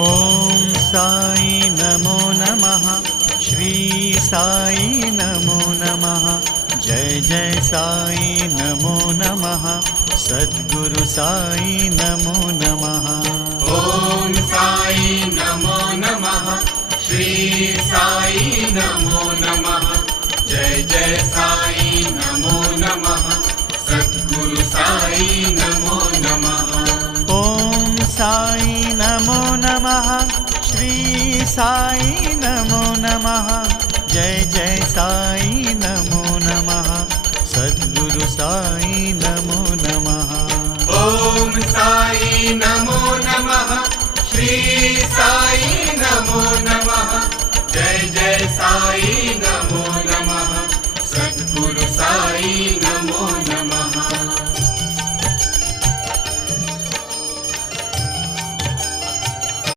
ॐ साई नमो नमः, श्री साई नमो नमः, जय जय साई नमो नमः, सद्गुरु साई नमो नमः। ॐ साई नमो नमः, श्री साई नमो नमः, जय जय साई नमो नमः, सद्गुरु साई नमो नमः। ॐ साई नमो नमः, श्री साई नमो नमः, जय जय साई नमो नमः, सद्गुरु साई नमो नमः। ॐ साई नमो नमः, श्री साई नमो नमः, जय जय साई